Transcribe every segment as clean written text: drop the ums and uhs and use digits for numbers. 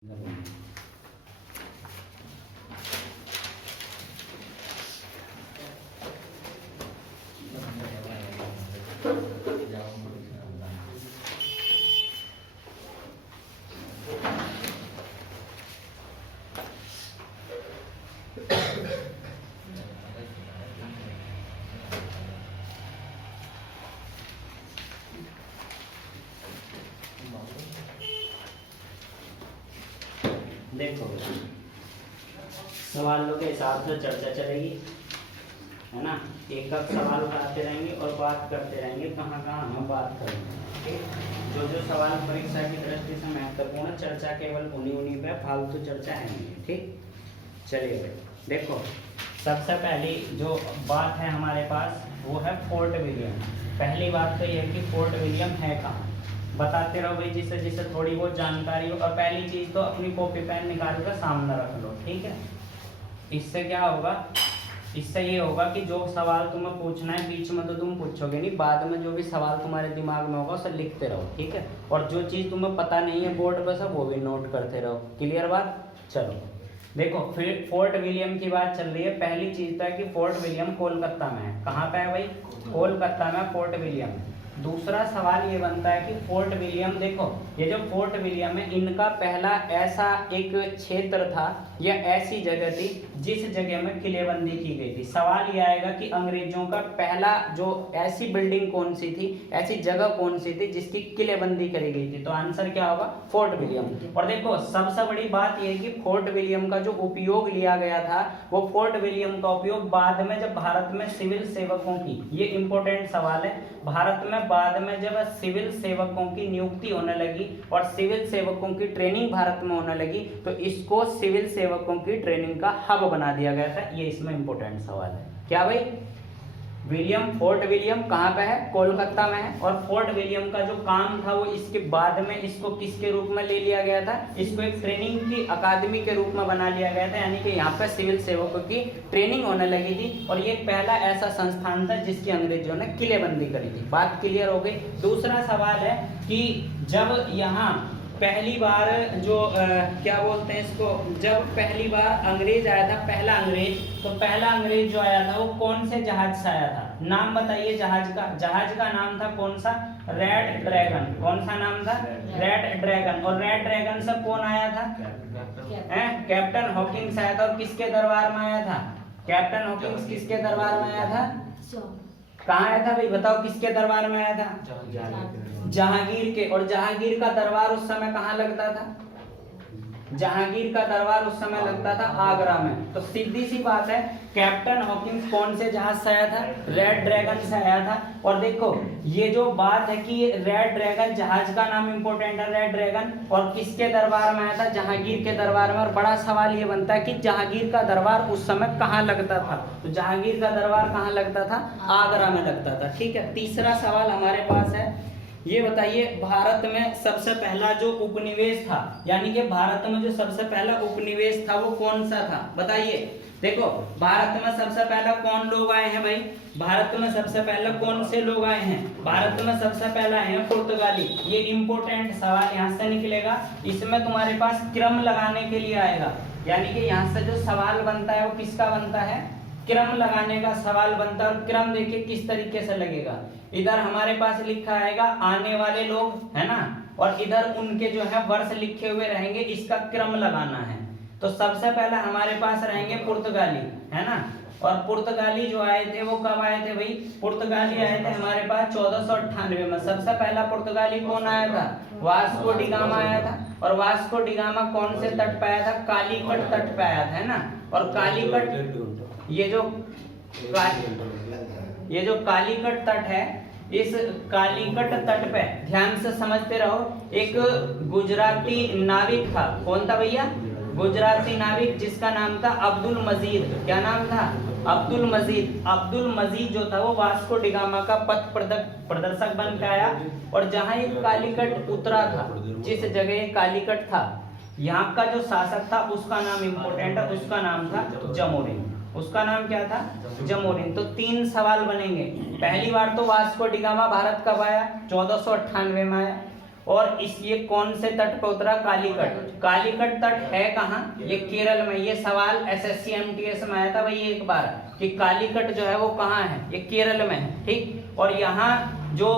देखो सवालों के हिसाब से चर्चा चलेगी, है ना। एक एक सवाल उठाते रहेंगे और बात करते रहेंगे, कहाँ कहाँ हम बात करेंगे। ठीक, जो जो सवाल परीक्षा की दृष्टि से महत्वपूर्ण, चर्चा केवल उन्हीं पे, फालतू चर्चा है नहीं। ठीक, चलिए देखो, सबसे पहली जो बात है हमारे पास वो है फोर्ट विलियम। पहली बात तो यह कि फोर्ट विलियम है कहाँ, बताते रहो भाई, जिससे जिससे थोड़ी बहुत जानकारी हो। और पहली चीज तो अपनी कॉपी पेन निकाल कर सामने रख लो, ठीक है। इससे क्या होगा, इससे ये होगा कि जो सवाल तुम्हें पूछना है बीच में तो तुम पूछोगे नहीं, बाद में जो भी सवाल तुम्हारे दिमाग में होगा उसे लिखते रहो, ठीक है। और जो चीज़ तुम्हें पता नहीं है बोर्ड पर सब वो भी नोट करते रहो। क्लियर बात। चलो देखो, फिर फोर्ट विलियम की बात चल रही है। पहली चीज तो है कि फोर्ट विलियम कोलकाता में है। कहाँ पे है भाई? कोलकाता में फोर्ट विलियम। दूसरा सवाल ये बनता है कि फोर्ट विलियम, देखो ये जो फोर्ट विलियम है, इनका पहला ऐसा एक क्षेत्र था या ऐसी जगह थी जिस जगह में किलेबंदी की गई थी। सवाल ये आएगा कि अंग्रेजों का पहला जो ऐसी बिल्डिंग कौन सी थी, ऐसी जगह कौन सी थी जिसकी किलेबंदी करी गई थी, तो आंसर क्या होगा? Fort William. और देखो सबसे बड़ी बात यह है कि फोर्ट विलियम का जो उपयोग लिया गया था, वो फोर्ट विलियम का उपयोग बाद में जब भारत में सिविल सेवकों की, ये इंपॉर्टेंट सवाल है, भारत में बाद में जब सिविल सेवकों की नियुक्ति होने लगी और सिविल सेवकों की ट्रेनिंग भारत में होने लगी, तो इसको सिविल सेवकों की ट्रेनिंग का हब बना दिया गया था। ये इसमें इंपॉर्टेंट सवाल है। क्या भाई? विलियम, फोर्ट विलियम कहाँ पे है? कोलकाता में है। और फोर्ट विलियम का जो काम था वो इसके बाद में इसको किसके रूप में ले लिया गया था? इसको एक ट्रेनिंग की अकादमी के रूप में बना लिया गया था, यानी कि यहाँ पे सिविल सेवकों की ट्रेनिंग होने लगी थी। और ये पहला ऐसा संस्थान था जिसकी अंग्रेजों ने किलेबंदी करी थी। बात क्लियर हो गई। दूसरा सवाल है कि जब यहाँ पहली बार जो क्या बोलते हैं इसको, जब पहली बार अंग्रेज आया था, पहला अंग्रेज, तो पहला अंग्रेज जो आया था वो कौन से जहाज से आया था? नाम बताइए जहाज का। जहाज का नाम था कौन सा? Red dragon. कौन सा नाम था? Red dragon. और रेड ड्रैगन से कौन आया था? कैप्टन हॉकिंस आया था। और किसके दरबार में आया था? कैप्टन हॉकिंस किसके दरबार में आया था? कहाँ आया था भाई, बताओ किसके दरबार में आया था? जहांगीर के। और जहांगीर का दरबार उस समय कहाँ लगता था? जहांगीर का दरबार उस समय लगता था आगरा में। तो सीधी सी बात है, कैप्टन हॉकिंस कौन से जहाज से आया था? रेड ड्रैगन से आया था। और देखो ये जो बात है कि रेड ड्रैगन, जहाज का नाम इंपॉर्टेंट है, रेड ड्रैगन, और किसके दरबार में आया था? जहांगीर के दरबार में। और बड़ा सवाल ये बनता है कि जहांगीर का दरबार उस समय कहाँ लगता था? तो जहांगीर का दरबार कहाँ लगता था? आगरा में लगता था। ठीक है। तीसरा सवाल हमारे पास है, ये बताइए भारत में सबसे पहला जो उपनिवेश था, यानी कि भारत में जो सबसे पहला उपनिवेश था वो कौन सा था? बताइए। देखो भारत में सबसे पहला कौन लोग आए हैं भाई? भारत में सबसे पहला कौन से लोग आए हैं? भारत में सबसे पहला है पुर्तगाली। ये इंपॉर्टेंट सवाल यहाँ से निकलेगा। इसमें तुम्हारे पास क्रम लगाने के लिए आएगा, यानी कि यहाँ से जो सवाल बनता है वो किसका बनता है? क्रम लगाने का सवाल बनता है। और क्रम देखिए किस तरीके से लगेगा, इधर हमारे पास लिखा आएगा आने वाले लोग, है ना, और इधर उनके जो है वर्ष लिखे हुए रहेंगे, इसका क्रम लगाना है। तो सबसे पहले हमारे पास रहेंगे पुर्तगाली, है ना। और पुर्तगाली जो आए थे वो कब आए थे भाई? पुर्तगाली आए थे हमारे पास 1498 में। सबसे पहला पुर्तगाली कौन आया था? वास्को डी गामा आया था। और वास्को डी गामा कौन से तट पे आया था? कालीकट तट पे आया था, है ना। और कालीकट, ये जो कालीकट तट है, इस कालीकट तट पे ध्यान से समझते रहो, एक गुजराती नाविक था। कौन था भैया? गुजराती नाविक, जिसका नाम था अब्दुल मजीद। क्या नाम था? अब्दुल मजीद। अब्दुल मजीद जो था वो वास्को डी गामा का पथ प्रदर्शक बन के आया। और जहां ये कालीकट उतरा था, जिस जगह कालीकट था, यहाँ का जो शासक था उसका नाम इंपॉर्टेंट है, उसका नाम था जमोरिन। उसका नाम क्या था? जमोरिन। तो 3 सवाल बनेंगे। पहली बार तो वास्को डी गामा भारत कब आया? 1498 में आया। और इस ये कौन से तट पे उतरा? कालीकट। कालीकट तट है कहाँ? ये केरल में। ये सवाल SSC MTS में आया था भाई एक बार कि कालीकट जो है वो कहाँ है? ये केरल में है, ठीक। और यहाँ जो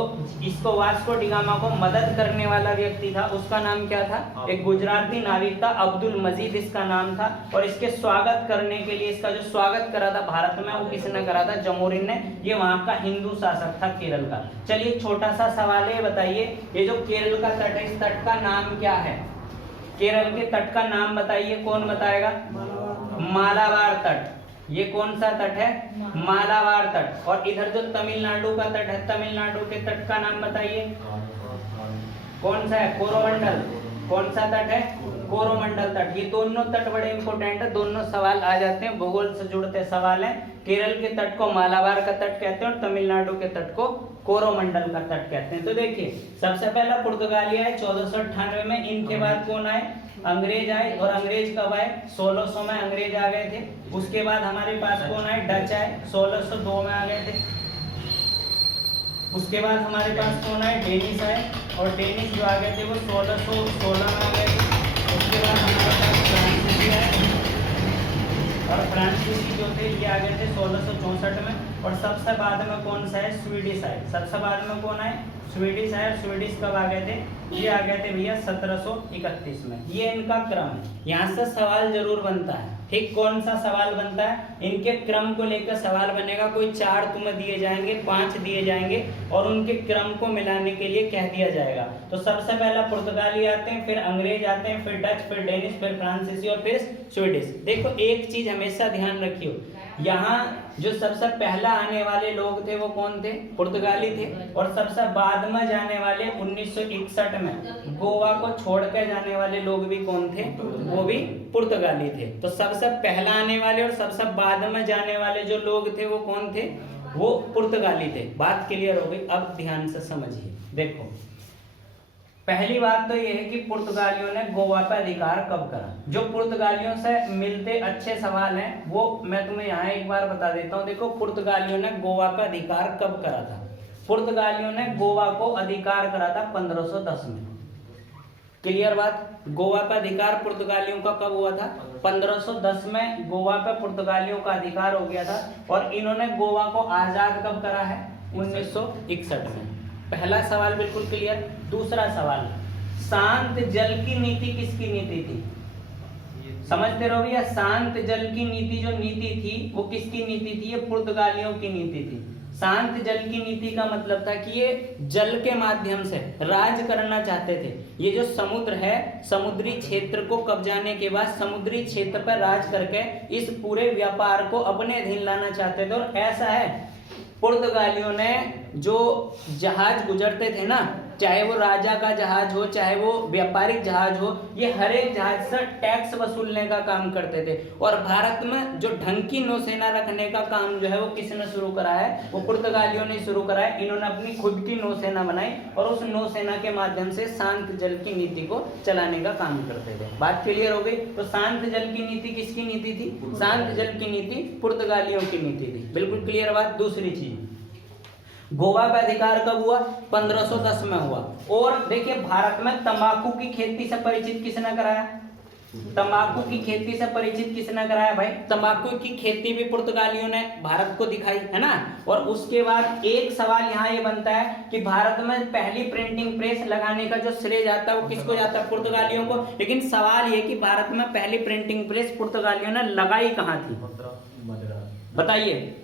इसको वास्को डिगामा को मदद करने वाला व्यक्ति था उसका नाम क्या था? एक गुजराती नाविक था, अब्दुल मजीद इसका नाम था। और इसके स्वागत करने के लिए, इसका जो स्वागत करा था भारत में, वो किसने करा था? जमोरिन ने। ये वहां का हिंदू शासक था केरल का। चलिए छोटा सा सवाल है, बताइए ये जो केरल का तट है, इस तट का नाम क्या है? केरल के तट का नाम बताइए, कौन बताएगा? मालाबार तट। ये कौन सा तट है? मालाबार तट। और इधर जो तमिलनाडु का तट है, तमिलनाडु के तट का नाम बताइए, कौन सा है? कोरोमंडल। कौन सा तट है? कोरोमंडल तट। ये दोनों तट बड़े इंपॉर्टेंट है, दोनों सवाल आ जाते हैं, भूगोल से जुड़ते सवाल हैं। केरल के तट को मालाबार का तट कहते हैं और तमिलनाडु के तट को कोरोमंडल का तट कहते हैं। तो देखिए सबसे पहला पुर्तगाली आए 1498 में। इनके बाद कौन आए? अंग्रेज आए। और अंग्रेज कब आए? 1600 में अंग्रेज आ गए थे। उसके बाद हमारे पास कौन आए? डच आए, 1602 में आ गए थे। उसके बाद हमारे पास कौन आए? डेनिस आए। और डेनिस जो आ गए थे वो 1616 में आ गए थे। उसके बाद हमारे पास फ्रांसीसी आए, और फ्रांसीसी जो थे ये आ गए थे 1664 में। और सबसे बाद में कौन सा है? स्वीडिश आए। सबसे बाद में कौन आए? स्वीडिश आए। स्वीडिश कब आ गए थे? ये आ गए थे भैया 1731 में। ये इनका क्रम है, यहाँ से सवाल जरूर बनता है, ठीक। कौन सा सवाल बनता है? इनके क्रम को लेकर सवाल बनेगा। कोई 4 तुम्हें दिए जाएंगे, 5 दिए जाएंगे, और उनके क्रम को मिलाने के लिए कह दिया जाएगा। तो सबसे पहला पुर्तगाली आते हैं, फिर अंग्रेज आते हैं, फिर डच, फिर डेनिश, फिर फ्रांसीसी और फिर स्वीडिश। देखो एक चीज हमेशा ध्यान रखियो, यहाँ जो सबसे पहला आने वाले लोग थे वो कौन थे? पुर्तगाली थे। और सबसे बाद में जाने वाले 1961 में गोवा को छोड़ के जाने वाले लोग भी कौन थे? वो भी पुर्तगाली थे। तो सबसे पहला आने वाले और सबसे बाद में जाने वाले जो लोग थे वो कौन थे? वो पुर्तगाली थे। बात क्लियर हो गई? अब ध्यान से समझिए। देखो पहली बात तो ये है कि पुर्तगालियों ने गोवा पर अधिकार कब करा। जो पुर्तगालियों से मिलते अच्छे सवाल हैं वो मैं तुम्हें यहाँ एक बार बता देता हूँ। देखो पुर्तगालियों ने गोवा पर अधिकार कब करा था? पुर्तगालियों ने गोवा को अधिकार करा था 1510 में। क्लियर बात? गोवा पर अधिकार पुर्तगालियों का कब हुआ था? 1510 में गोवा पर पुर्तगालियों का अधिकार हो गया था। और इन्होंने गोवा को आजाद कब करा है? 1961 में। पहला सवाल बिल्कुल क्लियर। दूसरा सवाल, शांत जल की नीति किसकी नीति थी? समझते रहो भैया, शांत जल की नीति जो नीति थी वो किसकी नीति थी? ये पुर्तगालियों की नीति थी। शांत जल की नीति का मतलब था कि ये जल के माध्यम से राज करना चाहते थे। ये जो समुद्र है, समुद्री क्षेत्र को कब्जाने के बाद समुद्री क्षेत्र पर राज करके इस पूरे व्यापार को अपने अधीन लाना चाहते थे। और ऐसा है, पुर्तगालियों ने जो जहाज गुजरते थे ना, चाहे वो राजा का जहाज हो, चाहे वो व्यापारिक जहाज हो, ये हर एक जहाज से टैक्स वसूलने का काम करते थे। और भारत में जो ढंग की नौसेना रखने का काम जो है वो किसने शुरू करा है? वो पुर्तगालियों ने शुरू करा है। इन्होंने अपनी खुद की नौसेना बनाई और उस नौसेना के माध्यम से शांत जल की नीति को चलाने का काम करते थे। बात क्लियर हो गई? तो शांत जल की नीति किसकी नीति थी? शांत जल की नीति पुर्तगालियों की नीति थी। बिल्कुल क्लियर बात। दूसरी चीज, गोवा का अधिकार कब हुआ? 1510 में हुआ। और देखिए भारत में तंबाकू की खेती से परिचित किसने कराया? तंबाकू की खेती से परिचित किसने कराया भाई? तंबाकू की खेती भी पुर्तगालियों ने भारत को दिखाई, है ना। और उसके बाद एक सवाल यहाँ ये बनता है कि भारत में पहली प्रिंटिंग प्रेस लगाने का जो श्रेय जाता है वो किसको जाता है? पुर्तगालियों को। लेकिन सवाल ये कि भारत में पहली प्रिंटिंग प्रेस पुर्तगालियों ने लगाई कहाँ थी? बताइए।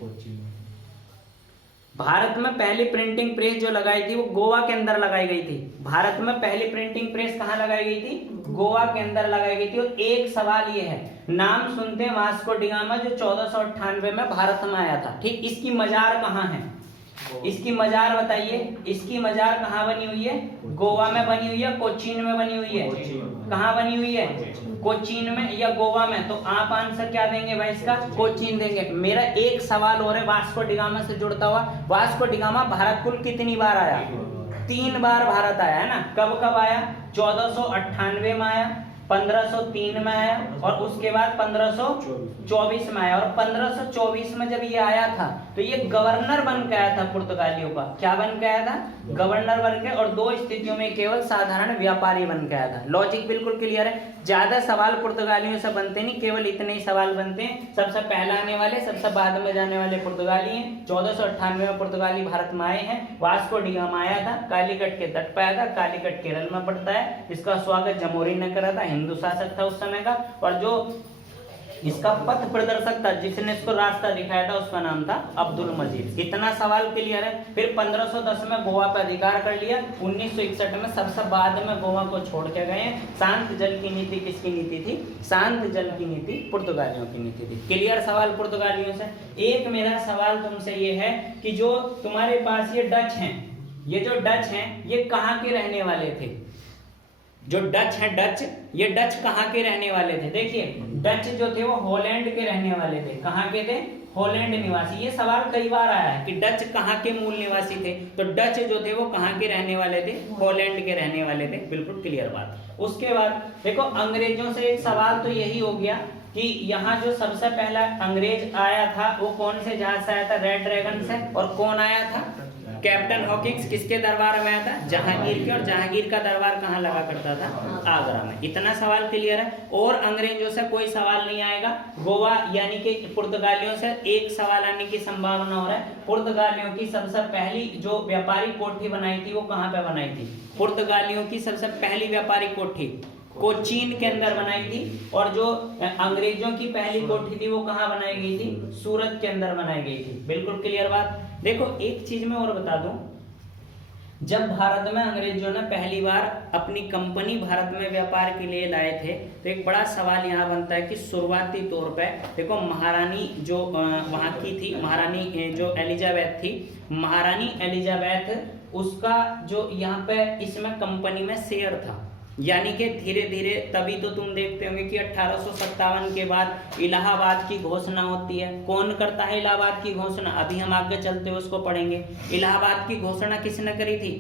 भारत में पहली प्रिंटिंग प्रेस जो लगाई थी वो गोवा के अंदर लगाई गई थी। भारत में पहली प्रिंटिंग प्रेस कहाँ लगाई गई थी? गोवा के अंदर लगाई गई थी। और एक सवाल ये है, नाम सुनते हैं वास्को डिगामा जो 1498 में भारत में आया था, ठीक। इसकी मजार कहाँ है? इसकी मजार बताइए। इसकी मजार कहाँ बनी हुई है? गोवा में बनी हुई है, कोचीन में बनी हुई है। कहाँ बनी हुई है? कोचीन में या गोवा में? तो आप आंसर क्या देंगे भाई इसका? कोचीन देंगे। मेरा एक सवाल और है वास्को डिगामा से जुड़ता हुआ। वास्को डिगामा भारत कुल कितनी बार आया? 3 बार भारत आया, है ना। कब कब आया? 1498 में आया, 1503 में आया और उसके बाद 1524 में आया। और 1524 में जब ये आया था तो ये गवर्नर बन के आया था पुर्तगालियों का। क्या बन के आया था? गवर्नर बन के। और 2 स्थितियों में केवल साधारण व्यापारी बन के आया था। लॉजिक बिल्कुल क्लियर है। ज्यादा सवाल पुर्तगालियों से बनते नहीं, केवल इतने ही सवाल बनते हैं। सबसे पहला आने वाले, सबसे बाद में जाने वाले पुर्तगाली हैं। 1498 में पुर्तगाली भारत में आए हैं। वास्को डी गामा आया था, कालीकट के तट पर आया था। कालीकट केरल में पड़ता है। इसका स्वागत जमोरी ने करा था, हिंदू शासक था उस समय का। और जो इसका पथ प्रदर्शक था, जिसने इसको रास्ता दिखाया था, उसका नाम था अब्दुल मजीद। इतना सवाल क्लियर है। फिर 1510 में गोवा पर अधिकार कर लिया। 1961 में सबसे बाद में गोवा को छोड़ के गए। शांत जल की नीति किसकी नीति थी? शांत जल की नीति पुर्तगालियों की नीति थी। क्लियर सवाल पुर्तगालियों से। एक मेरा सवाल तुमसे ये है कि जो तुम्हारे पास ये डच हैं, ये जो डच हैं ये कहाँ के रहने वाले थे? जो डच है, डच, ये डच कहाँ के रहने वाले थे? देखिए, डच जो थे वो हॉलैंड के रहने वाले थे। कहाँ के थे? हॉलैंड निवासी। ये सवाल कई बार आया है कि डच कहाँ के मूल निवासी थे। तो डच जो थे वो कहाँ के रहने वाले थे? हॉलैंड के रहने वाले थे। बिल्कुल क्लियर बात। उसके बाद देखो, अंग्रेजों से एक सवाल तो यही हो गया कि यहाँ जो सबसे पहला अंग्रेज आया था वो कौन से जहाज से आया था? रेड ड्रैगन से। और कौन आया था? Captain Hawkins. किसके दरबार में आया था? जहांगीर के। और जहांगीर का दरबार कहाँ लगा करता था? आगरा में। इतना सवाल क्लियर है। और अंग्रेजों से कोई सवाल नहीं आएगा। गोवा यानी कि पुर्तगालियों से एक सवाल आने की संभावना हो रहा है। पुर्तगालियों की सबसे पहली जो व्यापारी कोठी बनाई थी वो कहाँ पे बनाई थी? पुर्तगालियों की सबसे पहली व्यापारी कोठी कोचीन के अंदर बनाई थी। और जो अंग्रेजों की पहली कोठी थी वो कहाँ बनाई गई थी? सूरत के अंदर बनाई गई थी। बिल्कुल क्लियर बात। देखो, एक चीज मैं और बता दूं, जब भारत में अंग्रेजों ने पहली बार अपनी कंपनी भारत में व्यापार के लिए लाए थे तो एक बड़ा सवाल यहाँ बनता है कि शुरुआती तौर पे देखो, महारानी जो वहाँ की थी, महारानी जो एलिजाबेथ थी, महारानी एलिजाबेथ, उसका जो यहाँ पे इसमें कंपनी में शेयर था। यानी कि धीरे धीरे, तभी तो तुम देखते होंगे कि 1857 के बाद इलाहाबाद की घोषणा होती है। कौन करता है इलाहाबाद की घोषणा? अभी हम आगे चलते हुए उसको पढ़ेंगे। इलाहाबाद की घोषणा किसने करी थी?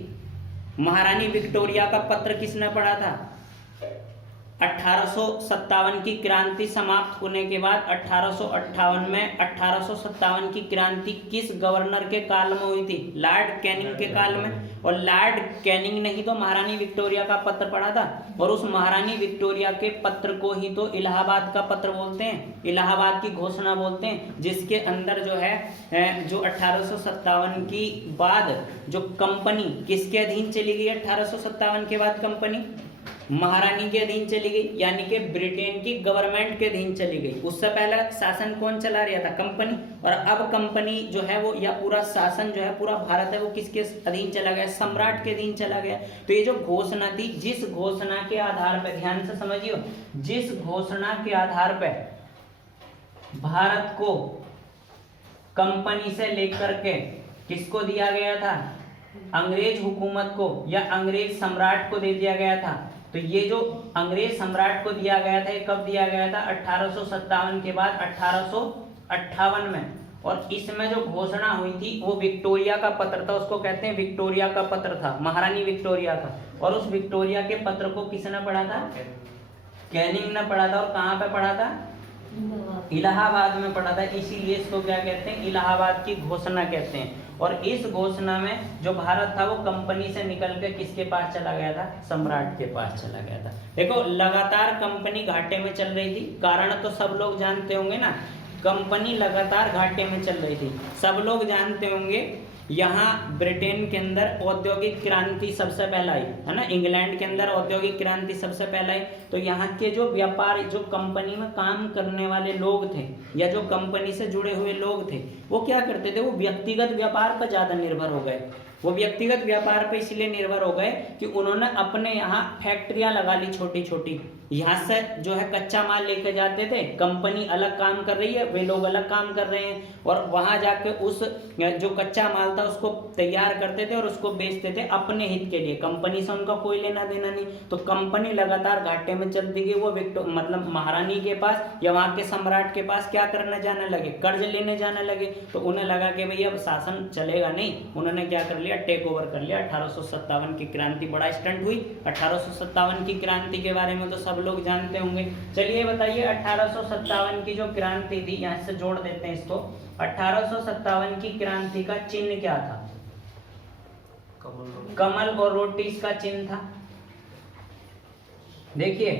महारानी विक्टोरिया का पत्र किसने पढ़ा था? 1857 की क्रांति समाप्त होने के बाद 1858 में 1857 की क्रांति किस गवर्नर के काल में हुई थी? लॉर्ड कैनिंग के काल में। और लॉर्ड कैनिंग ने ही तो महारानी विक्टोरिया का पत्र पढ़ा था। और उस महारानी विक्टोरिया के पत्र को ही तो इलाहाबाद का पत्र बोलते हैं, इलाहाबाद की घोषणा बोलते हैं, जिसके अंदर जो है जो 1857 की बाद जो कंपनी किसके अधीन चली गई? 1857 के बाद कंपनी महारानी के अधीन चली गई, यानी कि ब्रिटेन की गवर्नमेंट के अधीन चली गई। उससे पहले शासन कौन चला रहा था? कंपनी। और अब कंपनी जो है वो, या पूरा शासन जो है, पूरा भारत है, वो किसके अधीन चला गया? सम्राट के अधीन चला गया। तो ये जो घोषणा थी, जिस घोषणा के आधार पर, ध्यान से समझियो, जिस घोषणा के आधार पर भारत को कंपनी से लेकर के किसको दिया गया था? अंग्रेज हुकूमत को या अंग्रेज सम्राट को दे दिया गया था। तो ये जो अंग्रेज सम्राट को दिया गया था, ये कब दिया गया था? 1857 के बाद 1858 में। और इसमें जो घोषणा हुई थी वो विक्टोरिया का पत्र था, उसको कहते हैं विक्टोरिया का पत्र था, महारानी विक्टोरिया का। और उस विक्टोरिया के पत्र को किसने पढ़ा था? कैनिंग ने पढ़ा था। और कहाँ पे पढ़ा था? इलाहाबाद में पढ़ा था। इसीलिए इसको क्या कहते हैं? इलाहाबाद की घोषणा कहते हैं। और इस घोषणा में जो भारत था वो कंपनी से निकल के किसके पास चला गया था? सम्राट के पास चला गया था। देखो, लगातार कंपनी घाटे में चल रही थी। कारण तो सब लोग जानते होंगे ना, कंपनी लगातार घाटे में चल रही थी। सब लोग जानते होंगे यहाँ ब्रिटेन के अंदर औद्योगिक क्रांति सबसे पहले आई है ना, इंग्लैंड के अंदर औद्योगिक क्रांति सबसे पहले आई। तो यहाँ के जो व्यापारी, जो कंपनी में काम करने वाले लोग थे या जो कंपनी से जुड़े हुए लोग थे, वो क्या करते थे? वो व्यक्तिगत व्यापार पर ज्यादा निर्भर हो गए। वो व्यक्तिगत व्यापार पे इसलिए निर्भर हो गए कि उन्होंने अपने यहाँ फैक्ट्रियां लगा ली छोटी छोटी। यहाँ से जो है कच्चा माल लेके जाते थे, कंपनी अलग काम कर रही है, वे लोग अलग काम कर रहे हैं, और वहां जाके उस जो कच्चा माल था उसको तैयार करते थे और उसको बेचते थे अपने हित के लिए। कंपनी से उनका कोई लेना देना नहीं। तो कंपनी लगातार घाटे में चलती गई। वो मतलब महारानी के पास या वहां के सम्राट के पास क्या करने जाने लगे? कर्ज लेने जाने लगे। तो उन्हें लगा कि भाई अब शासन चलेगा नहीं, उन्होंने क्या कर लिया? टेक ओवर कर लिया। 1857 की क्रांति, बड़ा स्टंट हुई। 1857 की क्रांति के बारे में तो सब सब लोग जानते होंगे। चलिए बताइए 1857 की जो क्रांति थी, यहाँ से जोड़ देते हैं इसको। 1857 की क्रांति का चिन्ह क्या था? कमल और रोटी इसका चिन्ह था। देखिए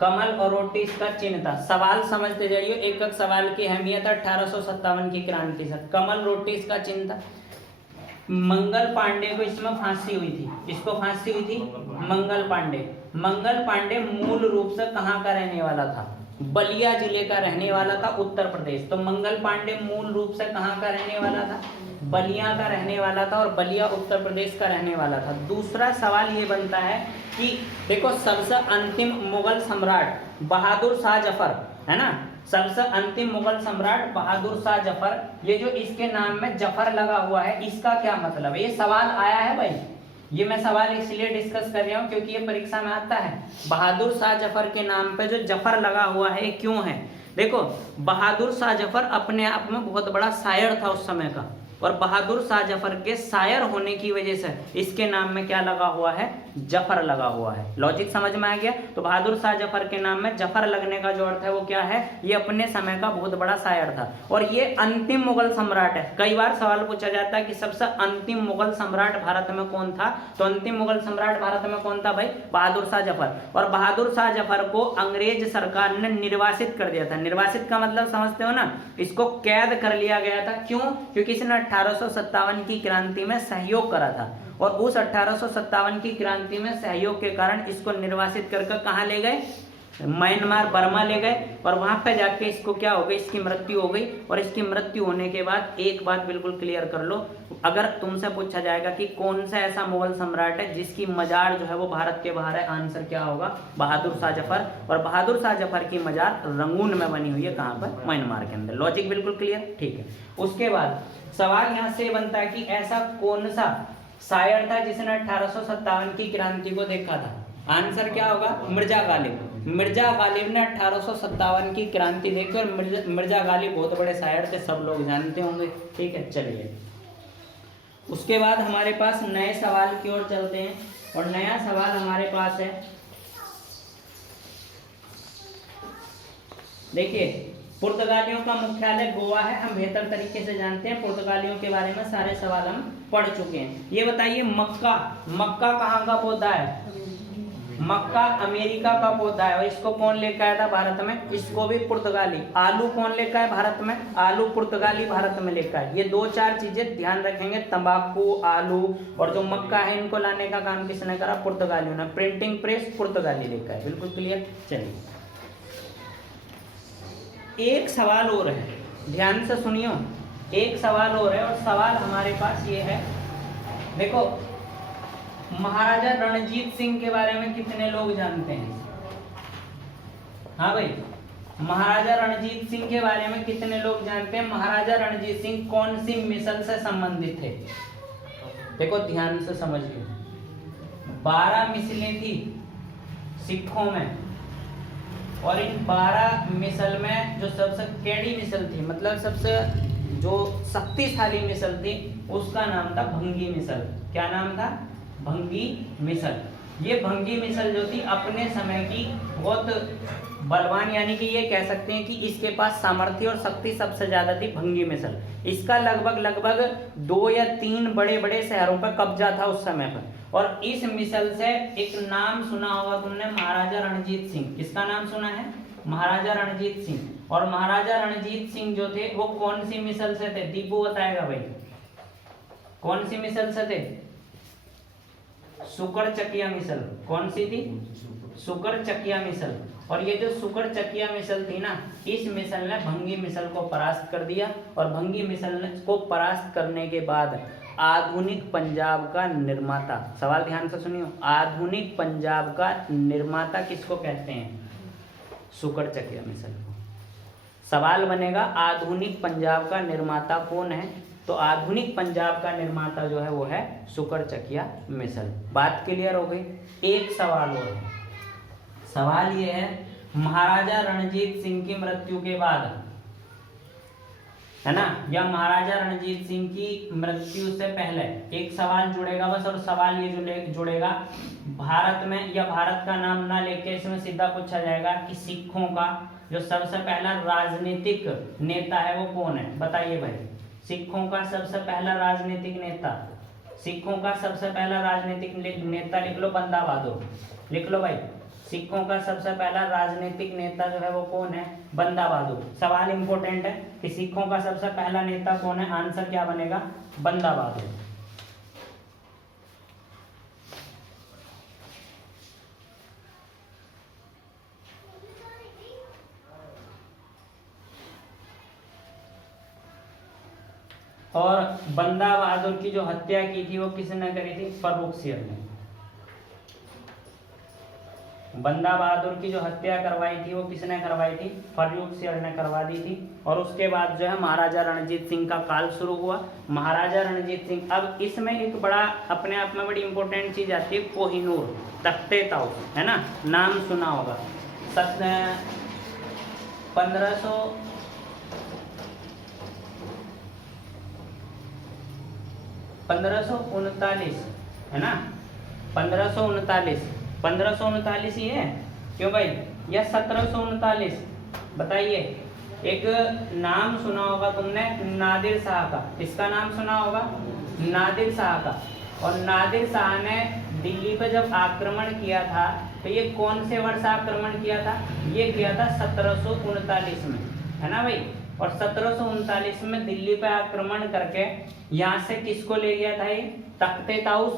कमल और रोटी इसका चिन्ह था। सवाल समझते जाइए, एक एक सवाल की अहमियत 1857 की क्रांति से। कमल रोटी इसका चिन्ह था। मंगल पांडे को इसमें फांसी हुई थी। इसको फांसी हुई थी मंगल पांडे। मंगल पांडे मूल रूप से कहाँ का रहने वाला था? बलिया जिले का रहने वाला था, उत्तर प्रदेश। तो मंगल पांडे मूल रूप से कहाँ का रहने वाला था? बलिया का रहने वाला था, और बलिया उत्तर प्रदेश का रहने वाला था। दूसरा सवाल ये बनता है कि देखो सबसे अंतिम मुगल सम्राट बहादुर शाह जफर है ना, सबसे अंतिम मुगल सम्राट बहादुर शाह जफर, ये जो इसके नाम में जफर लगा हुआ है, इसका क्या मतलब है? ये सवाल आया है भाई। ये मैं सवाल इसलिए डिस्कस कर रहा हूँ क्योंकि ये परीक्षा में आता है। बहादुर शाह जफर के नाम पे जो जफर लगा हुआ है, क्यों है? देखो बहादुर शाह जफर अपने आप में बहुत बड़ा शायर था उस समय का, और बहादुर शाह जफर के शायर होने की वजह से इसके नाम में क्या लगा हुआ है? जफर लगा हुआ है। लॉजिक समझ में आ गया? तो बहादुर शाह जफर के नाम में जफर लगने का जो अर्थ है वो क्या है? ये अपने समय का बहुत बड़ा शायर था, और ये अंतिम मुगल सम्राट है। कई बार सवाल पूछा जाता है कि सबसे अंतिम मुगल सम्राट भारत में कौन था? तो अंतिम मुगल सम्राट भारत में कौन था भाई? बहादुर शाह जफर। और बहादुर शाह जफर को अंग्रेज सरकार ने निर्वासित कर दिया था। निर्वासित का मतलब समझते हो ना? इसको कैद कर लिया गया था। क्यों? क्योंकि इसने 1857 की क्रांति में सहयोग करा था, और उस 1857 की क्रांति में सहयोग के कारण इसको निर्वासित करके कहाँ ले गए? म्यांमार, बर्मा ले गए, और वहां पे जाके इसको क्या हो गई? इसकी मृत्यु हो गई। और इसकी मृत्यु होने के बाद एक बात बिल्कुल क्लियर कर लो, अगर तुमसे पूछा जाएगा कि कौन सा ऐसा मुगल सम्राट है जिसकी मजार जो है वो भारत के बाहर है, आंसर क्या होगा? बहादुर शाह जफर। और बहादुर शाह जफर की मजार रंगून में बनी हुई है। कहाँ पर? म्यांमार के अंदर। लॉजिक बिल्कुल क्लियर? ठीक है। उसके बाद सवाल यहाँ से बनता है कि ऐसा कौन सा शायर था जिसने 1857 की क्रांति को देखा था? आंसर क्या होगा? मिर्जा गालिब। मिर्जा गालिब ने 1857 की क्रांति देखी, और मिर्जा गालिब बहुत बड़े शायर थे, सब लोग जानते होंगे। ठीक है, चलिए उसके बाद हमारे पास नए सवाल की ओर चलते हैं, और नया सवाल हमारे पास है। देखिए पुर्तगालियों का मुख्यालय गोवा है, हम बेहतर तरीके से जानते हैं, पुर्तगालियों के बारे में सारे सवाल हम पढ़ चुके हैं। ये बताइए मक्का, मक्का कहाँ का पौधा है? मक्का अमेरिका का पौधा है, और इसको कौन लेकर आया था भारत में? इसको भी पुर्तगाली। आलू कौन लेकर आया भारत में? आलू पुर्तगाली भारत में लेकर आए। ये दो चार चीजें ध्यान रखेंगे, तंबाकू, आलू और जो मक्का है, इनको लाने का काम किसने करा? पुर्तगालियों ने। प्रिंटिंग प्रेस पुर्तगाली लेकर आए। बिल्कुल क्लियर? चलिए एक सवाल और है, ध्यान से सुनियो। एक सवाल और है, और सवाल हमारे पास ये है, देखो महाराजा रणजीत सिंह के बारे में कितने लोग जानते हैं? हाँ भाई, महाराजा रणजीत सिंह के बारे में कितने लोग जानते हैं? महाराजा रणजीत सिंह कौन सी मिसल से संबंधित थे? देखो ध्यान से समझिए। 12 मिसलें थी सिखों में, और इन 12 मिसल में जो सबसे कैडी मिसल थी, मतलब सबसे जो शक्तिशाली मिसल थी, उसका नाम था भंगी मिसल। क्या नाम था? भंगी मिसल। ये भंगी मिसल जो थी अपने समय की बहुत बलवान, यानी कि ये कह सकते हैं कि इसके पास सामर्थ्य और शक्ति सबसे ज्यादा थी, भंगी मिसल। इसका लगभग 2 या 3 बड़े बड़े शहरों पर कब्जा था उस समय पर। और इस मिसल से एक नाम सुना होगा तुमने, महाराजा रणजीत सिंह। इसका नाम सुना है? महाराजा रणजीत सिंह। और महाराजा रणजीत सिंह जो थे वो कौन सी मिसल से थे? दीपू बताएगा भाई, कौन सी मिसल से थे? सुकर चकिया मिसल। कौन सी थी? सुकर चकिया मिसल। और ये जो सुकर चकिया मिसल थी ना, इस मिसल ने भंगी मिसल को परास्त कर दिया, और भंगी मिसल को परास्त करने के बाद आधुनिक पंजाब का निर्माता, सवाल ध्यान से सुनियो, आधुनिक पंजाब का निर्माता किसको कहते हैं? सुकर चकिया मिसल को। सवाल बनेगा आधुनिक पंजाब का निर्माता कौन है? तो आधुनिक पंजाब का निर्माता जो है वो है सुकर चकिया मिसल। बात क्लियर हो गई? एक सवाल और है। सवाल ये है, महाराजा रणजीत सिंह की मृत्यु के बाद है ना, या महाराजा रणजीत सिंह की मृत्यु से पहले। एक सवाल जुड़ेगा बस, और सवाल ये जुड़ेगा भारत में, या भारत का नाम ना लेके इसमें सीधा पूछा जाएगा कि सिखों का जो सबसे पहला राजनीतिक नेता है वो कौन है, बताइए भाई। सिखों का सबसे पहला राजनीतिक नेता, सिखों का सबसे पहला राजनीतिक नेता लिख लो, बंदा बहादुर, लिख लो भाई। सिखों का सबसे पहला राजनीतिक नेता जो है वो कौन है, बंदा बहादुर। सवाल इंपॉर्टेंट है कि सिखों का सबसे पहला नेता कौन है, आंसर क्या बनेगा, बंदा बहादुर। और बंदा बहादुर की जो हत्या की थी वो किसने करी थी, फर्रुखसियर ने। बंदा बहादुर की जो हत्या करवाई थी वो किसने करवाई थी, फर्रुखसियर ने करवा दी थी। और उसके बाद जो है महाराजा रणजीत सिंह का काल शुरू हुआ। महाराजा रणजीत सिंह, अब इसमें एक बड़ा अपने आप में बड़ी इंपॉर्टेंट चीज आती है, कोहिनूर तख्ते ताऊ, है ना, नाम सुना होगा। 1539 है ना, 1539 ही है क्यों भाई, या 1739, बताइए। एक नाम सुना होगा तुमने नादिर शाह का, इसका नाम सुना होगा नादिर शाह का। और नादिर शाह ने दिल्ली पे जब आक्रमण किया था तो ये कौन से वर्ष आक्रमण किया था, ये किया था 1739 में, है ना भाई। और 1739 में दिल्ली पे आक्रमण करके यहाँ से किसको ले गया था, ये तख्ते ताउस,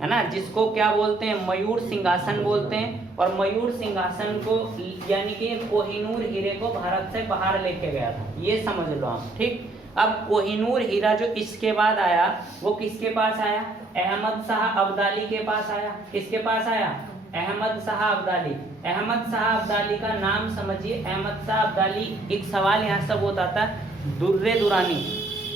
है ना, जिसको क्या बोलते हैं, मयूर सिंहासन बोलते हैं। और मयूर सिंहासन को यानी कि कोहिनूर हीरे को भारत से बाहर लेके गया था, ये समझ लो आप, ठीक। अब कोहिनूर हीरा जो इसके बाद आया वो किसके पास आया, अहमद शाह अब्दाली के पास आया। किसके पास आया, अहमद शाह अब्दाली। अहमद शाह अब्दाली का नाम समझिए, अहमद शाह अब्दाली। एक सवाल यहाँ सब होता था, दुर्रे दुरानी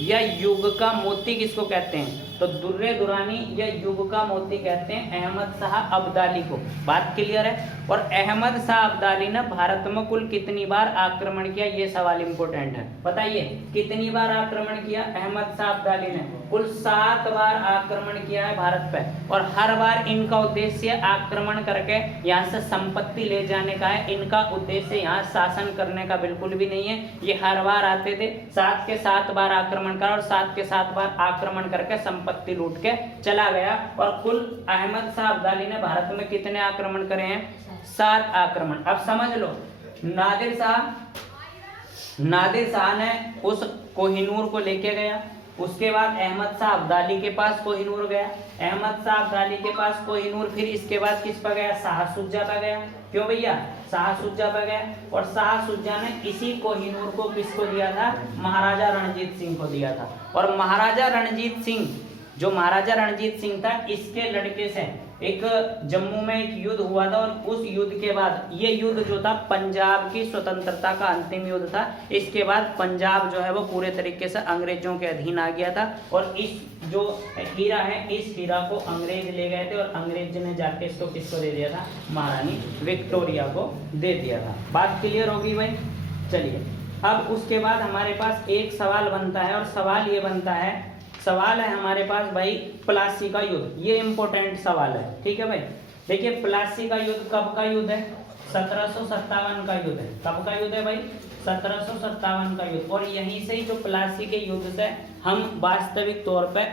या युग का मोती किसको कहते हैं, तो दुर्रे दुरानी या युग का मोती कहते हैं अहमद शाह अब्दाली को। बात क्लियर है। और अहमद शाह अब्दाली ने भारत में कुल कितनी बार आक्रमण किया, ये सवाल इंपॉर्टेंट है, बताइए कितनी बार आक्रमण किया अहमद शाह अब्दाली ने, कुल 7 बार आक्रमण किया है भारत पे। और हर बार इनका उद्देश्य आक्रमण करके यहाँ से संपत्ति ले जाने का है, इनका उद्देश्य यहाँ शासन करने का बिल्कुल भी नहीं है। ये हर बार आते थे, 7 के 7 बार आक्रमण करा और 7 के 7 बार आक्रमण करके संपत्ति लूट के चला गया। और कुल अहमद शाह अब्दाली ने भारत में कितने आक्रमण करे हैं, 7 आक्रमण। अब समझ लो, नादिर शाह ने उस कोहिनूर को लेके गया। उसके बाद अहमद शाह अब्दाली के पास कोहिनूर गया, अहमद शाह अब्दाली के पास कोहिनूर, फिर इसके बाद किस पर गया, शाह सुजा पर गया। क्यों भैया, शाह सुजा पर गया। और शाह सुजा ने इसी कोहिनूर को किसको दिया था, महाराजा रणजीत सिंह को दिया था। और महाराजा रणजीत सिंह, जो महाराजा रणजीत सिंह था, इसके लड़के से एक जम्मू में एक युद्ध हुआ था। और उस युद्ध के बाद, ये युद्ध जो था पंजाब की स्वतंत्रता का अंतिम युद्ध था। इसके बाद पंजाब जो है वो पूरे तरीके से अंग्रेजों के अधीन आ गया था। और इस जो हीरा है, इस हीरा को अंग्रेज ले गए थे और अंग्रेज ने जाके इसको किसको दे दिया था, महारानी विक्टोरिया को दे दिया था। बात क्लियर होगी भाई। चलिए, अब उसके बाद हमारे पास एक सवाल बनता है, और सवाल ये बनता है, सवाल है हमारे पास भाई प्लासी का युद्ध। ये इंपॉर्टेंट सवाल है, ठीक है भाई। देखिए, प्लासी का युद्ध कब का युद्ध है, 1757 का युद्ध है। कब का युद्ध है भाई, 1757 का युद्ध। और यहीं से ही जो प्लासी के युद्ध से हम वास्तविक तौर पे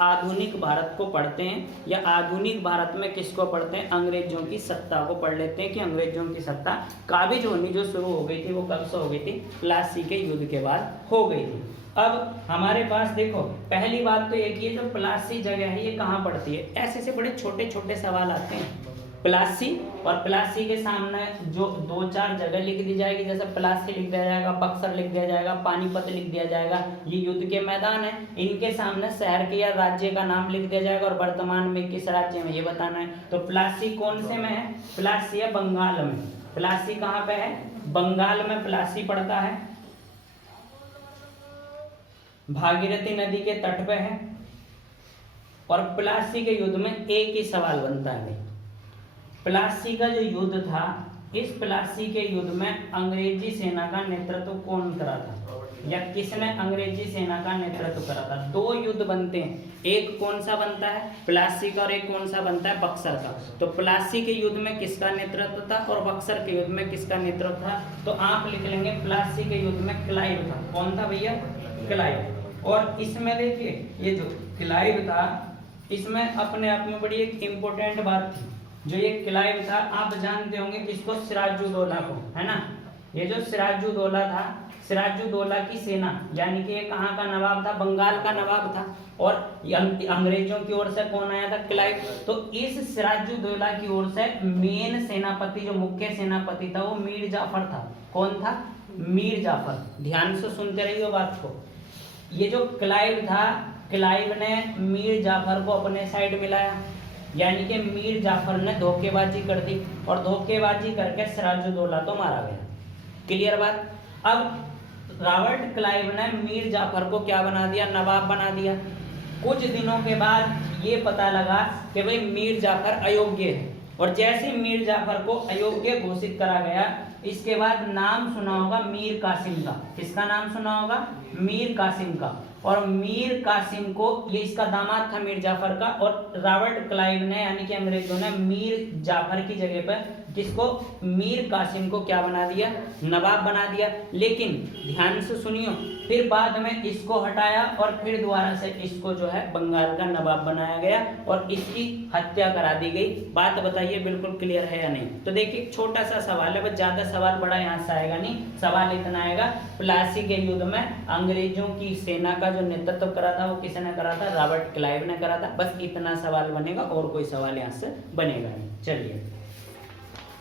आधुनिक भारत को पढ़ते हैं, या आधुनिक भारत में किसको पढ़ते हैं, अंग्रेजों की सत्ता को पढ़ लेते हैं कि अंग्रेजों की सत्ता काबिज होनी जो शुरू हो गई थी वो कब से हो गई थी, प्लासी के युद्ध के बाद हो गई थी। अब हमारे पास देखो, पहली बात तो एक ही है, जो प्लासी जगह है ये कहाँ पड़ती है। ऐसे से बड़े छोटे छोटे सवाल आते हैं। प्लासी, और प्लासी के सामने जो 2-4 जगह लिख दी जाएगी, जैसे प्लासी लिख दिया जाएगा, बक्सर लिख दिया जाएगा, पानीपत लिख दिया जाएगा, ये युद्ध के मैदान है। इनके सामने शहर के या राज्य का नाम लिख दिया जाएगा और वर्तमान में किस राज्य में ये बताना है। तो प्लासी कौन से में है, प्लासी है बंगाल में। प्लासी कहाँ पे है, बंगाल में प्लासी पड़ता है, भागीरथी नदी के तट पे है। और प्लासी के युद्ध में एक ही सवाल बनता है, प्लासी का जो युद्ध था, इस प्लासी के युद्ध में अंग्रेजी सेना का नेतृत्व कौन करा था, या किसने अंग्रेजी सेना का नेतृत्व करा था। दो युद्ध बनते हैं, एक कौन सा बनता है, प्लासी का, और एक कौन सा बनता है, बक्सर का। तो प्लासी के युद्ध में किसका नेतृत्व था और बक्सर के युद्ध में किसका नेतृत्व था। तो आप लिख लेंगे प्लासी के युद्ध में क्लाइव था। कौन था भैया, क्लाइव। और इसमें देखिए ये जो क्लाइव था, इसमें अपने आप में बड़ी एक इम्पोर्टेंट बात थी। जो ये क्लाइव था, आप जानते होंगे किसको, सिराजुद्दौला को, है ना। ये जो सिराजुद्दौला था, सिराजुद्दौला की सेना, यानी कि ये कहाँ का नवाब था, बंगाल का नवाब था। और अंग्रेजों की ओर से कौन आया था, क्लाइव। तो इस सिराजुद्दौला की ओर से मेन सेनापति, जो मुख्य सेनापति था, वो मीर जाफर था। कौन था, मीर जाफर। ध्यान से सुनते रहिए बात को। ये जो क्लाइव था, क्लाइव ने मीर जाफर को अपने साइड मिलाया, यानी कि मीर जाफर ने धोखेबाजी कर दी, और धोखेबाजी करके सिराजुद्दौला तो मारा गया। क्लियर बात। अब रॉबर्ट क्लाइव ने मीर जाफर को क्या बना दिया, नवाब बना दिया। कुछ दिनों के बाद ये पता लगा कि भाई मीर जाफर अयोग्य है, और जैसे मीर जाफर को अयोग्य घोषित करा गया, इसके बाद नाम सुना होगा मीर कासिम का। किसका नाम सुना होगा, मीर कासिम का। और मीर कासिम को, ये इसका दामाद था मीर जाफर का, और रॉबर्ट क्लाइव ने यानी कि अंग्रेजों ने मीर जाफर की जगह पर किसको, मीर कासिम को क्या बना दिया, नवाब बना दिया। लेकिन ध्यान से सुनियो, फिर बाद में इसको हटाया और फिर दोबारा से इसको जो है बंगाल का नवाब बनाया गया और इसकी हत्या करा दी गई। बात बताइए बिल्कुल क्लियर है या नहीं। तो देखिए छोटा सा सवाल है, बस ज्यादा सवाल बड़ा यहाँ से आएगा नहीं, सवाल इतना आएगा, प्लासी के युद्ध में अंग्रेजों की सेना का जो नेतृत्व करा था वो किसने करा था, रॉबर्ट क्लाइव ने करा था। बस इतना सवाल बनेगा और कोई सवाल यहाँ से बनेगा नहीं। चलिए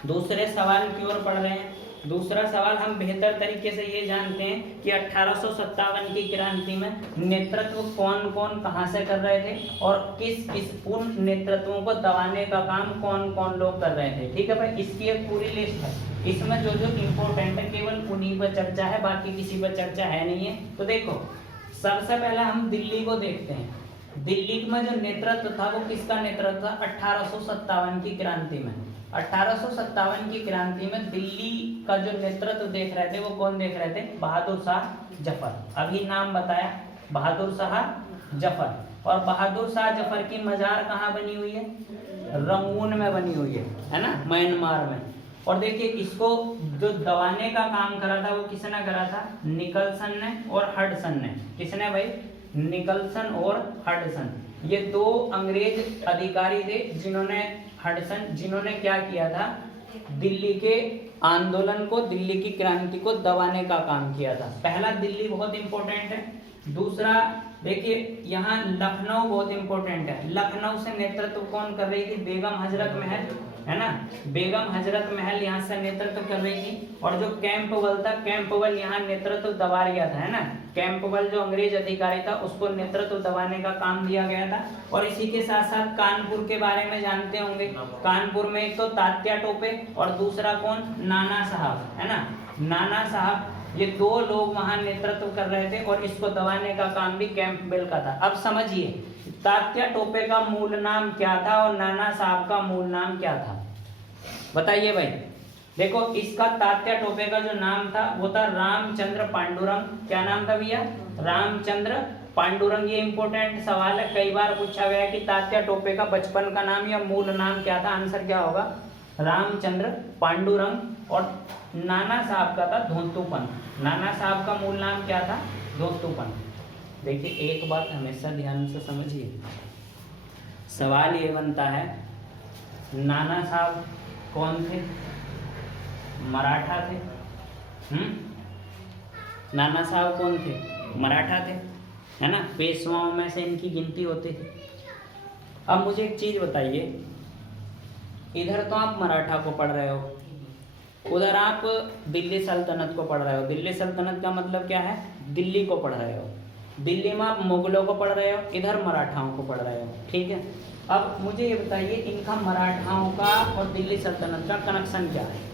दूसरे सवाल की ओर पढ़ रहे हैं। दूसरा सवाल हम बेहतर तरीके से ये जानते हैं कि 1857 की क्रांति में नेतृत्व कौन कौन कहां से कर रहे थे और किस किस उन नेतृत्वों को दबाने का काम कौन कौन लोग कर रहे थे। ठीक है भाई, इसकी एक पूरी लिस्ट है, इसमें जो जो इम्पोर्टेंट है केवल उन्हीं पर चर्चा है, बाकी किसी पर चर्चा है नहीं है। तो देखो सबसे पहले हम दिल्ली को देखते हैं। दिल्ली में जो नेतृत्व था वो किसका नेतृत्व था, 1857 की क्रांति में। 1857 की क्रांति में दिल्ली का जो नेतृत्व देख रहे थे वो कौन देख रहे थे, बहादुर शाह जफर। अभी नाम बताया बहादुर शाह जफर। और बहादुर शाह जफर की मजार कहाँ बनी हुई है, रंगून में बनी हुई है ना, म्यांमार में। और देखिए इसको जो दबाने का काम करा था वो किसने करा था, निकलसन ने और हडसन ने। किसने भाई, निकलसन और हडसन। ये दो अंग्रेज अधिकारी थे जिन्होंने, हडसन जिन्होंने क्या किया था, दिल्ली के आंदोलन को, दिल्ली की क्रांति को दबाने का काम किया था। पहला दिल्ली बहुत इंपॉर्टेंट है। दूसरा देखिए यहाँ लखनऊ बहुत इंपॉर्टेंट है। लखनऊ से नेतृत्व कौन कर रही थी, बेगम हजरत महल, है ना। बेगम हजरत महल यहाँ से नेतृत्व कर रही थी। और जो कैंपबेल था, कैंपबेल यहाँ नेतृत्व दबा गया था, है ना। कैंपबेल जो अंग्रेज अधिकारी था उसको नेतृत्व दबाने का काम दिया गया था। और इसी के साथ साथ कानपुर के बारे में जानते होंगे। कानपुर में एक तो तात्या टोपे और दूसरा कौन, नाना साहब, है ना, नाना साहब। ये दो लोग वहां नेतृत्व कर रहे थे और इसको दबाने का काम भी कैंपबेल का था। अब समझिए तात्या टोपे का मूल नाम क्या था और नाना साहब का मूल नाम क्या था, बताइए भाई। देखो इसका तात्या टोपे का जो नाम था वो था रामचंद्र पांडुरंग। क्या नाम था भैया, रामचंद्र पांडुरंग। ये इंपॉर्टेंट सवाल है, कई बार पूछा गया कि तात्या टोपे का बचपन का नाम या मूल नाम क्या था। आंसर क्या होगा, रामचंद्र पांडुरंग। और नाना साहब का था धोतूपन। नाना साहब का मूल नाम क्या था, धोतूपन। देखिए एक बात हमेशा ध्यान से समझिए, सवाल ये बनता है नाना साहब कौन थे, मराठा थे। नाना साहब कौन थे, मराठा थे, है ना। पेशवाओं में से इनकी गिनती होती थी। अब मुझे एक चीज बताइए, इधर तो आप मराठा को पढ़ रहे हो, उधर आप दिल्ली सल्तनत को पढ़ रहे हो। दिल्ली सल्तनत का मतलब क्या है, दिल्ली को पढ़ रहे हो। दिल्ली में आप मुगलों को पढ़ रहे हो, इधर मराठाओं को पढ़ रहे हो, ठीक है। अब मुझे ये बताइए इनका मराठाओं का और दिल्ली सल्तनत का कनेक्शन क्या है।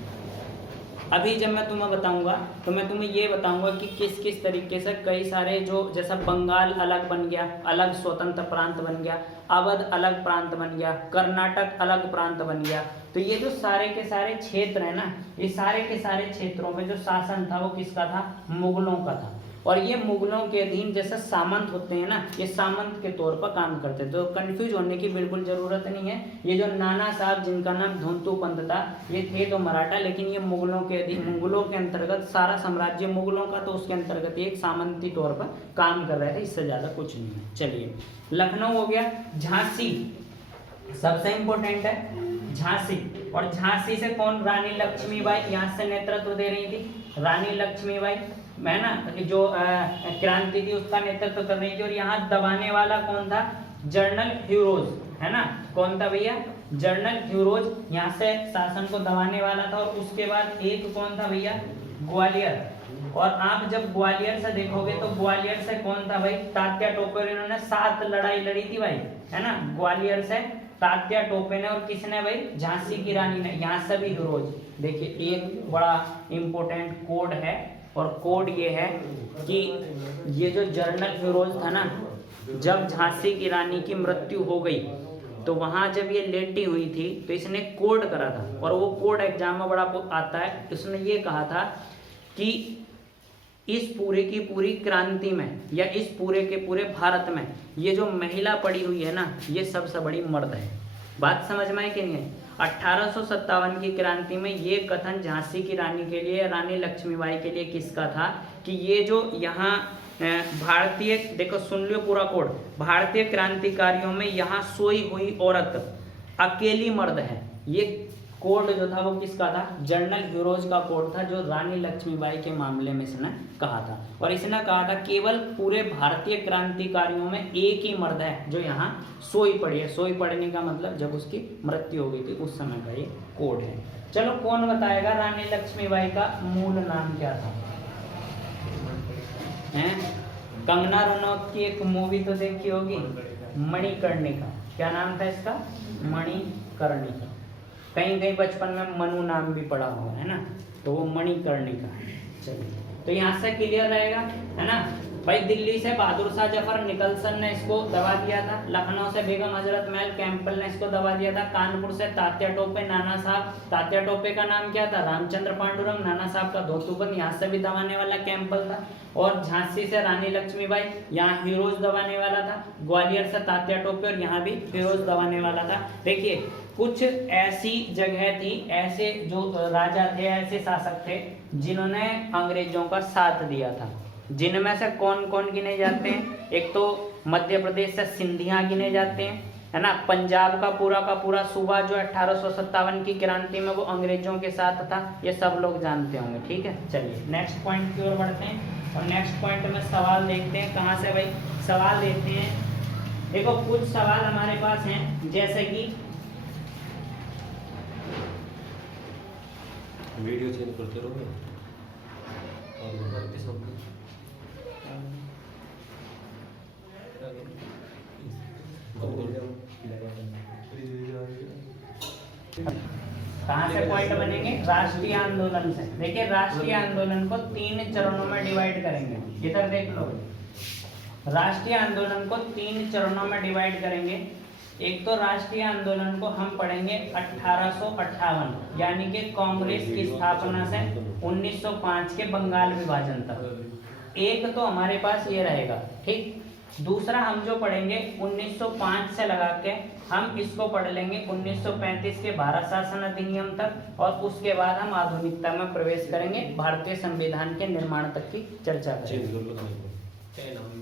अभी जब मैं तुम्हें बताऊंगा तो मैं तुम्हें ये बताऊंगा कि किस किस तरीके से कई सारे, जो जैसा बंगाल अलग बन गया, अलग स्वतंत्र प्रांत बन गया, अवध अलग प्रांत बन गया, कर्नाटक अलग प्रांत बन गया। तो ये जो सारे के सारे क्षेत्र है ना, ये सारे के सारे क्षेत्रों में जो शासन था वो किसका था, मुगलों का था। और ये मुगलों के अधीन जैसे सामंत होते हैं ना, ये सामंत के तौर पर काम करते थे। तो कंफ्यूज होने की बिल्कुल जरूरत नहीं है। ये जो नाना साहब जिनका नाम धोंतू पंत था, ये थे तो मराठा, लेकिन ये मुगलों के अधीन, मुगलों के अंतर्गत, सारा साम्राज्य मुगलों का, तो उसके अंतर्गत एक सामंती तौर पर काम कर रहे थे, इससे ज्यादा कुछ नहीं है। चलिए, लखनऊ हो गया। झांसी सबसे इंपॉर्टेंट है, झांसी। और झांसी से कौन? रानी लक्ष्मीबाई यहाँ से नेतृत्व दे रही थी, रानी लक्ष्मीबाई है ना, जो क्रांति थी उसका नेतृत्व कर रही थी। और यहाँ दबाने वाला कौन था? जनरल ह्यूरोज, है ना। कौन था भैया? जनरल ह्यूरोज यहाँ से शासन को दबाने वाला था। और उसके बाद एक कौन था भैया? ग्वालियर। और आप जब ग्वालियर से देखोगे तो ग्वालियर से कौन था भाई? तात्या टोपे। इन्होंने 7 लड़ाई लड़ी थी भाई, है ना, ग्वालियर से तात्या टोपे ने। और किसने भाई? झांसी की रानी ने। यहाँ से भी ह्यूरोज। देखिए, एक बड़ा इंपॉर्टेंट कोड है, और कोड ये है कि ये जो जनरल ह्यूरोज था ना, जब झांसी की रानी की मृत्यु हो गई तो वहां जब ये लेटी हुई थी तो इसने कोड करा था, और वो कोड एग्जाम में बड़ा आता है। इसने ये कहा था कि इस पूरे की पूरी क्रांति में, या इस पूरे के पूरे भारत में, ये जो महिला पड़ी हुई है ना, ये सबसे बड़ी मर्द है। बात समझ में आई कि नहीं है? 1857 की क्रांति में ये कथन झांसी की रानी के लिए, रानी लक्ष्मीबाई के लिए किसका था कि ये जो यहाँ भारतीय, देखो सुन लियो पूरा कोड, भारतीय क्रांतिकारियों में यहाँ सोई हुई औरत अकेली मर्द है। ये कोड जो था वो किसका था? जनरल ह्यूरोज का कोड था, जो रानी लक्ष्मीबाई के मामले में इसने कहा था। और इसने कहा था केवल पूरे भारतीय क्रांतिकारियों में एक ही मर्द है जो यहाँ सोई पड़ी है। सोई पड़ने का मतलब जब उसकी मृत्यु हो गई थी उस समय का ये कोड है। चलो, कौन बताएगा रानी लक्ष्मीबाई का मूल नाम क्या था? हैं? कंगना रनौत की एक मूवी तो देखी होगी, मणिकर्णिका। क्या नाम था इसका? मणिकर्णिका। कहीं कहीं बचपन में मनु नाम भी पड़ा हुआ है ना, तो वो मणिकर्णिका। चलिए, तो यहाँ से क्लियर रहेगा, है ना भाई। दिल्ली से बहादुर शाह जफर निकलसन ने इसको दबा दिया था। लखनऊ से बेगम हजरत महल कैंपल ने इसको दबा दिया था। कानपुर से तात्या टोपे, नाना साहब, तात्या टोपे का नाम क्या था? रामचंद्र पांडुरंग, नाना साहब का धोतूबंद, यहाँ से भी दबाने वाला कैंपल था। और झांसी से रानी लक्ष्मीबाई, यहाँ ह्यूरोज दबाने वाला था। ग्वालियर से तात्या टोपे, और यहाँ भी ह्यूरोज दबाने वाला था। देखिए, कुछ ऐसी जगह थी, ऐसे जो राजा थे, ऐसे शासक थे जिन्होंने अंग्रेजों का साथ दिया था। जिनमें से कौन कौन गिने जाते हैं? एक तो मध्य प्रदेश से सिंधिया गिने जाते हैं, है ना। पंजाब का पूरा सूबा जो 1857 की क्रांति में वो अंग्रेजों के साथ था, ये सब लोग जानते होंगे। ठीक है, चलिए नेक्स्ट पॉइंट की ओर बढ़ते हैं। और नेक्स्ट पॉइंट में सवाल देखते हैं। कहाँ से भाई सवाल देखते हैं? देखो, कुछ सवाल हमारे पास हैं, जैसे कि वीडियो चेंज करते रहोगे और कहाँ से पॉइंट बनेंगे? राष्ट्रीय आंदोलन से। देखिए, राष्ट्रीय आंदोलन को 3 चरणों में डिवाइड करेंगे। इधर देख लो, राष्ट्रीय आंदोलन को 3 चरणों में डिवाइड करेंगे। एक तो राष्ट्रीय आंदोलन को हम पढ़ेंगे 1858, यानी कि कांग्रेस की स्थापना से 1905 के बंगाल विभाजन तक। एक तो हमारे पास ये रहेगा, ठीक। दूसरा हम जो पढ़ेंगे 1905 से लगा के हम इसको पढ़ लेंगे 1935 के भारत शासन अधिनियम तक, और उसके बाद हम आधुनिकता में प्रवेश करेंगे, भारतीय संविधान के निर्माण तक की चर्चा करेंगे।